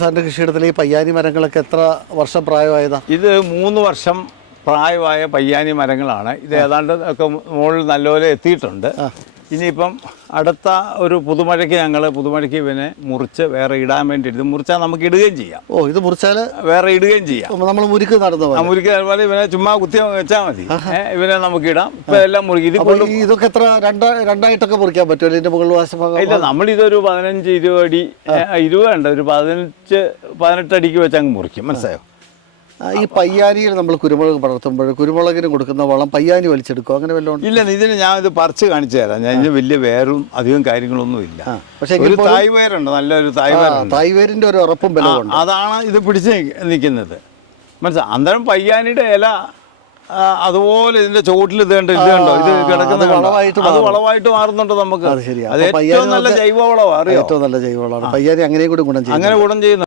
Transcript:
സാറിന്റെ കൃഷിയിടത്തിൽ ഈ പയ്യാനി മരങ്ങളൊക്കെ എത്ര വർഷം പ്രായമായതാ? ഇത് മൂന്ന് വർഷം പ്രായമായ പയ്യാനി മരങ്ങളാണ്. ഇത് ഏതാണ്ട് ഒക്കെ മുകളിൽ നല്ലപോലെ എത്തിയിട്ടുണ്ട്. ഇനിയിപ്പം അടുത്ത ഒരു പുതുമഴയ്ക്ക് ഞങ്ങൾ പുതുമഴയ്ക്ക് പിന്നെ മുറിച്ച് വേറെ ഇടാൻ വേണ്ടി ഇത് മുറിച്ചാൽ നമുക്ക് ഇടുകയും ചെയ്യാം. ഓ ഇത് മുറിച്ചാൽ വേറെ ഇടുകയും ചെയ്യാം. നമ്മൾ മുരുക്ക് നടന്നു ആ മുറിക്ക് അതുപോലെ ഇവനെ ചുമ്മാ കുത്തി വെച്ചാൽ മതി. ഇവനെ നമുക്ക് ഇടാം. ഇപ്പൊ എല്ലാം മുറുക്കി ഇത് ഇതൊക്കെ എത്ര രണ്ട രണ്ടായിട്ടൊക്കെ മുറിക്കാൻ പറ്റുമല്ലോ ഇതിന്റെ മുകളിൽ വാശഭാഗം? ഇല്ല നമ്മൾ ഇതൊരു പതിനഞ്ച് ഇരുപത് അടി ഇരുപത് ഉണ്ട് ഒരു പതിനഞ്ച് പതിനെട്ട് അടിക്ക് വെച്ച് അങ്ങ് മുറിക്കും. മനസ്സിലായോ? ഈ പയ്യാനിയിൽ നമ്മൾ കുരുമുളക് വളർത്തുമ്പോൾ കുരുമുളകിന് കൊടുക്കുന്ന വളം പയ്യാനി വലിച്ചെടുക്കും? അങ്ങനെ വല്ലതും ഇല്ല ഇതിന് ഞാൻ ഇത് പറിച്ച് കാണിച്ചു തരാം. ഞാൻ ഇതിന് വലിയ വേറും അധികം കാര്യങ്ങളൊന്നും ഇല്ല. പക്ഷേ ഒരു തായ് വേരുണ്ട് നല്ലൊരു തായ് ആ, വേരുണ്ട് തായ്വേരിന്റെ ഒരു ഉറപ്പും ബലവും അതാണ് ഇത് പിടിച്ച് നിൽക്കുന്നത്. മനസ്സിലാ അന്നേരം പയ്യാനിയുടെ ഇല അതുപോലെ ഇതിന്റെ ചോട്ടിൽ ഇത് കണ്ട് ഇത് കണ്ടോ? ഇത് കിടക്കുന്ന അത് വളമായിട്ട് അത് വളമായിട്ട് മാറുന്നുണ്ട് നമുക്ക്. അത് ശരിയാണ് ഏറ്റവും നല്ല ജൈവവളമാണ് ജൈവ വളമാണ് ഏറ്റവും നല്ല ജൈവവളമാണ് പയ്യാനി അങ്ങനെ കൂടി ഗുണം ചെയ്യും അങ്ങനെ ഗുണം ചെയ്യുന്നു.